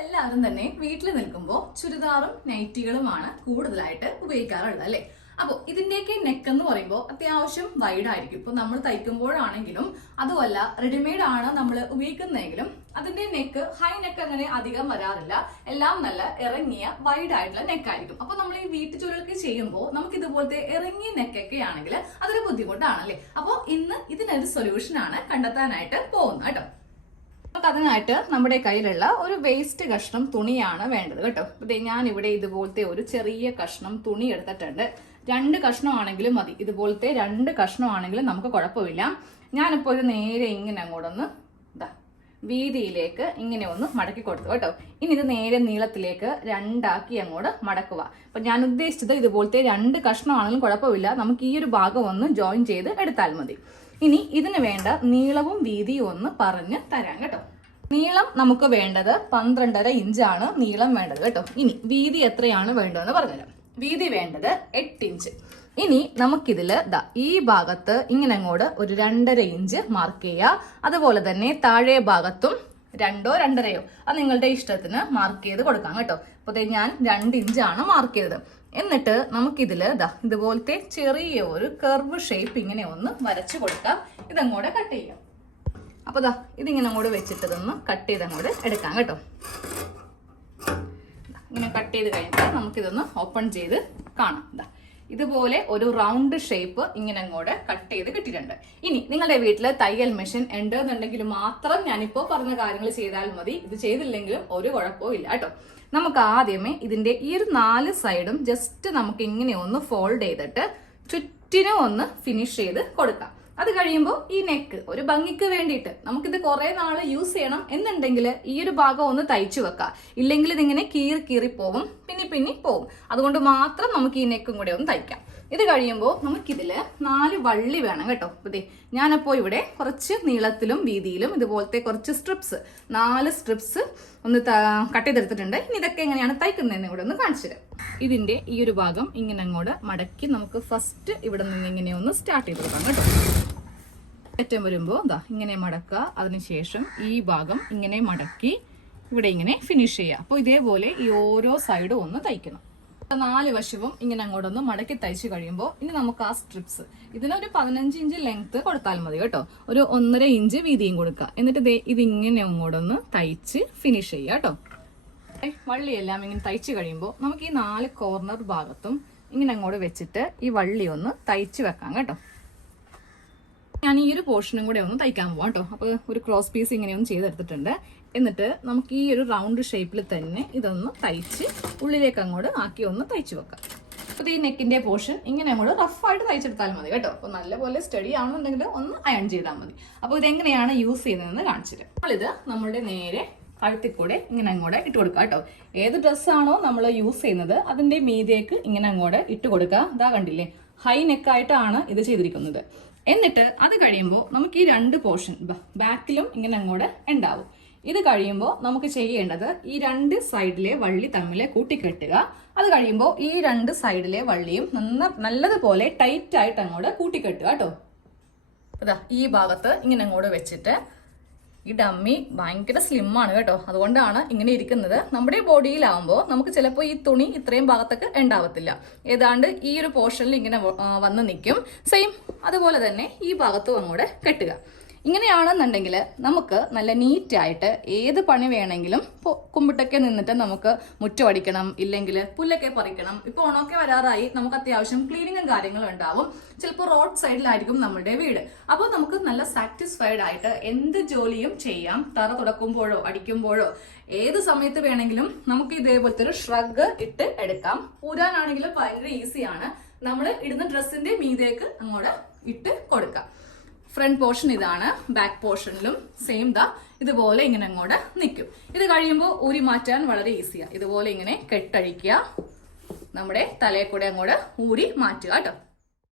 എല്ലാവരും തന്നെ വീട്ടിൽ നിൽക്കുമ്പോൾ ചുരിദാറും നൈറ്റികളുമാണ് കൂടുതലായിട്ട് ഉപയോഗിക്കാറുള്ളത് അല്ലേ. അപ്പോൾ ഇതിന്റെയൊക്കെ നെക്ക് എന്ന് പറയുമ്പോൾ അത്യാവശ്യം വൈഡ് ആയിരിക്കും. ഇപ്പൊ നമ്മൾ തയ്ക്കുമ്പോഴാണെങ്കിലും അതുമല്ല റെഡിമെയ്ഡ് ആണ് നമ്മൾ ഉപയോഗിക്കുന്നതെങ്കിലും അതിന്റെ നെക്ക് ഹൈ നെക്ക് അങ്ങനെ അധികം വരാറില്ല. എല്ലാം നല്ല ഇറങ്ങിയ വൈഡ് ആയിട്ടുള്ള നെക്കായിരിക്കും. അപ്പൊ നമ്മൾ ഈ വീട്ടുജോലികളൊക്കെ ചെയ്യുമ്പോൾ നമുക്ക് ഇതുപോലത്തെ ഇറങ്ങിയ നെക്കൊക്കെ ആണെങ്കിൽ അതൊരു ബുദ്ധിമുട്ടാണല്ലേ. അപ്പോൾ ഇന്ന് ഇതിനൊരു സൊല്യൂഷൻ ആണ് കണ്ടെത്താനായിട്ട് പോകുന്നത് കേട്ടോ. നമുക്ക് അതിനായിട്ട് നമ്മുടെ കയ്യിലുള്ള ഒരു വേസ്റ്റ് കഷ്ണം തുണിയാണ് വേണ്ടത് കേട്ടോ. ഞാൻ ഇവിടെ ഇതുപോലത്തെ ഒരു ചെറിയ കഷ്ണം തുണി എടുത്തിട്ടുണ്ട്. 2 കഷ്ണമാണെങ്കിലും മതി. ഇതുപോലത്തെ 2 കഷ്ണമാണെങ്കിലും നമുക്ക് കുഴപ്പമില്ല. ഞാനിപ്പോൾ ഇത് നേരെ ഇങ്ങനെ അങ്ങോട്ടൊന്ന് വീതിയിലേക്ക് ഇങ്ങനെ ഒന്ന് മടക്കി കൊടുത്തു കേട്ടോ. ഇനി ഇത് നേരെ നീളത്തിലേക്ക് 2 ആക്കി അങ്ങോട്ട് മടക്കുക. അപ്പൊ ഞാൻ ഉദ്ദേശിച്ചത് ഇതുപോലത്തെ 2 കഷ്ണമാണെങ്കിലും കുഴപ്പമില്ല, നമുക്ക് ഈ ഒരു ഭാഗം ഒന്ന് ജോയിൻ ചെയ്ത് എടുത്താൽ മതി. ഇനി ഇതിന് വേണ്ട നീളവും വീതിയും ഒന്ന് പറഞ്ഞ് തരാം കേട്ടോ. നീളം നമുക്ക് വേണ്ടത് 12.5 ഇഞ്ചാണ് നീളം വേണ്ടത് കേട്ടോ. ഇനി വീതി എത്രയാണ് വേണ്ടതെന്ന് പറഞ്ഞുതരാം. വീതി വേണ്ടത് 8 ഇഞ്ച്. ഇനി നമുക്കിതില് ഈ ഭാഗത്ത് ഇങ്ങനെ അങ്ങോട്ട് ഒരു 2.5 ഇഞ്ച് മാർക്ക് ചെയ്യുക. അതുപോലെ തന്നെ താഴെ ഭാഗത്തും 2 2.5 അത് നിങ്ങളുടെ ഇഷ്ടത്തിന് മാർക്ക് ചെയ്ത് കൊടുക്കാം കേട്ടോ. അപ്പൊ ഞാൻ 2 ഇഞ്ചാണ് മാർക്ക് ചെയ്തത്. എന്നിട്ട് നമുക്കിതില് ഇതുപോലത്തെ ചെറിയ ഒരു കർവ് ഷേപ്പ് ഇങ്ങനെ ഒന്ന് വരച്ചു കൊടുക്കാം. ഇതങ്ങോട്ട് കട്ട് ചെയ്യാം. അപ്പൊ ഇതിങ്ങനെ അങ്ങോട്ട് വെച്ചിട്ട് ഇതൊന്ന് കട്ട് ചെയ്ത് അങ്ങോട്ട് എടുക്കാം കേട്ടോ. ഇങ്ങനെ കട്ട് ചെയ്ത് കഴിഞ്ഞിട്ട് നമുക്കിതൊന്ന് ഓപ്പൺ ചെയ്ത് കാണാം. ഇതുപോലെ ഒരു റൗണ്ട് ഷേപ്പ് ഇങ്ങനെ അങ്ങോട്ട് കട്ട് ചെയ്ത് കിട്ടിയിട്ടുണ്ട്. ഇനി നിങ്ങളുടെ വീട്ടിൽ തയ്യൽ മെഷീൻ ഉണ്ട് എന്നുണ്ടെങ്കിൽ മാത്രം ഞാനിപ്പോ പറഞ്ഞ കാര്യങ്ങൾ ചെയ്താൽ മതി. ഇത് ചെയ്തില്ലെങ്കിലും ഒരു കുഴപ്പവും ഇല്ല കേട്ടോ. നമുക്ക് ആദ്യമേ ഇതിന്റെ ഈ ഒരു 4 സൈഡും ജസ്റ്റ് നമുക്ക് ഇങ്ങനെ ഒന്ന് ഫോൾഡ് ചെയ്തിട്ട് ചുറ്റിനും ഒന്ന് ഫിനിഷ് ചെയ്ത് കൊടുക്കാം. അത് കഴിയുമ്പോൾ ഈ നെക്ക് ഒരു ഭംഗിക്ക് വേണ്ടിയിട്ട് നമുക്കിത് കുറെ നാള് യൂസ് ചെയ്യണം എന്നുണ്ടെങ്കിൽ ഈ ഒരു ഭാഗം ഒന്ന് തയ്ച്ചു വെക്കാം. ഇല്ലെങ്കിൽ ഇതിങ്ങനെ കീറി പോകും, പിന്നെ പോകും. അതുകൊണ്ട് മാത്രം നമുക്ക് ഈ നെക്കും കൂടെ ഒന്ന് തയ്ക്കാം. ഇത് കഴിയുമ്പോൾ നമുക്കിതില് 4 വള്ളി വേണം കേട്ടോ. അതെ, ഞാനപ്പോ ഇവിടെ കുറച്ച് നീളത്തിലും വീതിയിലും ഇതുപോലത്തെ കുറച്ച് സ്ട്രിപ്സ് 4 സ്ട്രിപ്സ് ഒന്ന് കട്ട് ചെയ്തെടുത്തിട്ടുണ്ട്. ഇനി ഇതൊക്കെ എങ്ങനെയാണ് തയ്ക്കുന്നതെന്ന് ഇവിടെ ഒന്ന് കാണിച്ചു തരാം. ഇതിന്റെ ഈ ഒരു ഭാഗം ഇങ്ങനെ അങ്ങോട്ട് മടക്കി നമുക്ക് ഫസ്റ്റ് ഇവിടെ നിന്ന് ഇങ്ങനെ ഒന്ന് സ്റ്റാർട്ട് ചെയ്ത് കൊടുക്കാം കേട്ടോ. ഏറ്റവും വരുമ്പോൾ ഇങ്ങനെ മടക്കുക. അതിനുശേഷം ഈ ഭാഗം ഇങ്ങനെ മടക്കി ഇവിടെ ഇങ്ങനെ ഫിനിഷ് ചെയ്യുക. അപ്പോൾ ഇതേപോലെ ഈ ഓരോ സൈഡും ഒന്ന് തയ്ക്കണം. 4 വശവും ഇങ്ങനെ അങ്ങോട്ടൊന്ന് മടക്കി തയ്ച്ചു കഴിയുമ്പോൾ ഇനി നമുക്ക് ആ സ്ട്രിപ്സ് ഇതിനൊരു 15 ഇഞ്ച് ലെങ്ത് കൊടുത്താൽ മതി കേട്ടോ. ഒരു 1.5 ഇഞ്ച് വീതിയും കൊടുക്കുക. എന്നിട്ട് ഇതിങ്ങനെ അങ്ങോട്ടൊന്ന് തയ്ച്ച് ഫിനിഷ് ചെയ്യുക കേട്ടോ. വള്ളിയെല്ലാം ഇങ്ങനെ തയ്ച്ചു കഴിയുമ്പോൾ നമുക്ക് ഈ 4 കോർണർ ഭാഗത്തും ഇങ്ങനെ അങ്ങോട്ട് വെച്ചിട്ട് ഈ വള്ളി ഒന്ന് തയ്ച്ച് വെക്കാം കേട്ടോ. ഞാൻ ഈ ഒരു പോർഷനും കൂടെ ഒന്ന് തയ്ക്കാൻ പോവാം കേട്ടോ. അപ്പോൾ ഒരു ക്രോസ് പീസ് ഇങ്ങനെയൊന്നും ചെയ്തെടുത്തിട്ടുണ്ട്. എന്നിട്ട് നമുക്ക് ഈ ഒരു റൗണ്ട് ഷേപ്പിൽ തന്നെ ഇതൊന്ന് തയ്ച്ച് ഉള്ളിലേക്ക് അങ്ങോട്ട് ആക്കി ഒന്ന് തയ്ച്ചു വെക്കാം. അപ്പോൾ ഈ നെക്കിന്റെ പോർഷൻ ഇങ്ങനെ അങ്ങോട്ട് റഫായിട്ട് തയ്ച്ചെടുത്താൽ മതി കേട്ടോ. അപ്പോൾ നല്ലപോലെ സ്റ്റഡി ആണെന്നുണ്ടെങ്കിൽ ഒന്ന് അയൺ ചെയ്താൽ മതി. അപ്പോൾ ഇതെങ്ങനെയാണ് യൂസ് ചെയ്യുന്നതെന്ന് കാണിച്ചിട്ട് നമ്മളിത് നമ്മളുടെ നേരെ കഴുത്തിൽ കൂടെ ഇങ്ങനെ അങ്ങോട്ട് ഇട്ട് കൊടുക്കുക കേട്ടോ. ഏത് ഡ്രസ്സാണോ നമ്മൾ യൂസ് ചെയ്യുന്നത് അതിന്റെ മീതേക്ക് ഇങ്ങനെ അങ്ങോട്ട് ഇട്ട് കൊടുക്കുക. ഇതാ കണ്ടില്ലേ, ഹൈ നെക്കായിട്ടാണ് ഇത് ചെയ്തിരിക്കുന്നത്. എന്നിട്ട് അത് കഴിയുമ്പോൾ നമുക്ക് ഈ 2 പോർഷൻ ബാക്കിലും ഇങ്ങനെ അങ്ങോട്ട് ഉണ്ടാവും. ഇത് കഴിയുമ്പോൾ നമുക്ക് ചെയ്യേണ്ടത് ഈ 2 സൈഡിലെ വള്ളി തമ്മിൽ കൂട്ടിക്കെട്ടുക. അത് കഴിയുമ്പോൾ ഈ 2 സൈഡിലെ വള്ളിയും നല്ലതുപോലെ ടൈറ്റ് ആയിട്ട് അങ്ങോട്ട് കൂട്ടിക്കെട്ടുക കേട്ടോ. ഈ ഭാഗത്ത് ഇങ്ങനെ അങ്ങോട്ട് വെച്ചിട്ട് ഈ ഡമ്മി ഭയങ്കര സ്ലിം ആണ് കേട്ടോ. അതുകൊണ്ടാണ് ഇങ്ങനെ ഇരിക്കുന്നത്. നമ്മുടെ ബോഡിയിലാവുമ്പോൾ നമുക്ക് ചിലപ്പോൾ ഈ തുണി ഇത്രയും ഭാഗത്തൊക്കെ ഉണ്ടാവത്തില്ല. ഏതാണ്ട് ഈ ഒരു പോർഷനിൽ ഇങ്ങനെ വന്ന് നിൽക്കും. സെയിം അതുപോലെ തന്നെ ഈ ഭാഗത്തും അങ്ങോട്ട് കെട്ടുക. ഇങ്ങനെയാണെന്നുണ്ടെങ്കിൽ നമുക്ക് നല്ല നീറ്റായിട്ട് ഏത് പണി വേണമെങ്കിലും കുമ്പിട്ടൊക്കെ നിന്നിട്ട് നമുക്ക് മുറ്റമടിക്കണം, ഇല്ലെങ്കിൽ പുല്ലൊക്കെ പറിക്കണം. ഇപ്പോൾ ഓണമൊക്കെ വരാറായി, നമുക്ക് അത്യാവശ്യം ക്ലീനിങ്ങും കാര്യങ്ങളും ഉണ്ടാവും. ചിലപ്പോൾ റോഡ് സൈഡിലായിരിക്കും നമ്മുടെ വീട്. അപ്പോൾ നമുക്ക് നല്ല സാറ്റിസ്ഫൈഡ് ആയിട്ട് എന്ത് ജോലിയും ചെയ്യാം. തറ തുടക്കുമ്പോഴോ അടിക്കുമ്പോഴോ ഏത് സമയത്ത് വേണമെങ്കിലും നമുക്ക് ഇതേപോലത്തെ ഒരു ഷ്രഗ് ഇട്ട് എടുക്കാം. ഊരാനാണെങ്കിലും ഭയങ്കര ഈസിയാണ്. നമ്മൾ ഇടുന്ന ഡ്രസ്സിന്റെ മീതേക്ക് അങ്ങോട്ട് ഇട്ട് കൊടുക്കാം. ഫ്രണ്ട് പോർഷൻ ഇതാണ്, ബാക്ക് പോർഷനിലും സെയിം ഇതുപോലെ ഇങ്ങനെ അങ്ങോട്ട് നിൽക്കും. ഇത് കഴിയുമ്പോൾ ഊരി മാറ്റാൻ വളരെ ഈസിയാണ്. ഇതുപോലെ ഇങ്ങനെ കെട്ടഴിക്കുക, നമ്മുടെ തലയെ കൂടെ അങ്ങോട്ട് ഊരി മാറ്റുക കേട്ടോ.